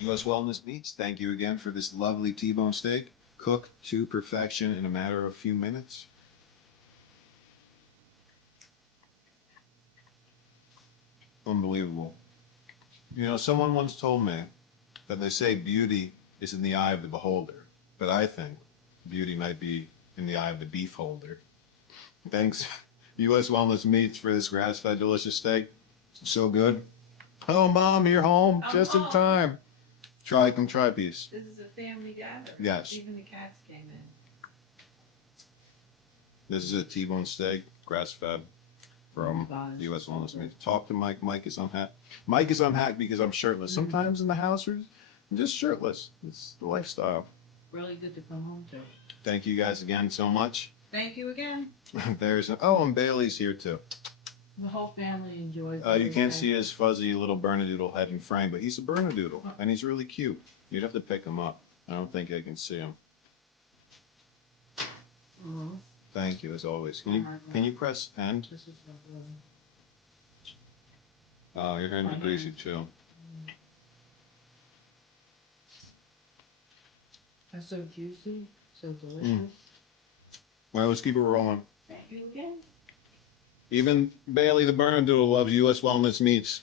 U.S. Wellness Meats, thank you again for this lovely T-bone steak, cooked to perfection in a matter of a few minutes. Unbelievable. You know, someone once told me that they say beauty is in the eye of the beholder, but I think beauty might be in the eye of the beef holder. Thanks, U.S. Wellness Meats, for this grass-fed delicious steak. So good. Oh, Mom, you're home just in time. Try piece. This is a family gathering. Yes. Even the cats came in. This is a T-bone steak, grass-fed, from U.S. Wellness Meats. Talk to Mike. Mike is unhacked. Mike is unhacked because I'm shirtless. Sometimes in the house, I'm just shirtless. It's the lifestyle. Really good to come home to. Thank you guys again so much. Thank you again. And Bailey's here too. The whole family enjoys You can't see his fuzzy little Bernedoodle head in frame, but he's a Bernedoodle, and he's really cute. You'd have to pick him up. I don't think I can see him. Thank you, as always. Can you press end? Oh, your hands are greasy too. That's so juicy, so delicious. Well, let's keep it rolling. Thank you again. Even Bailey the Bernedoodle loves U.S. Wellness Meats.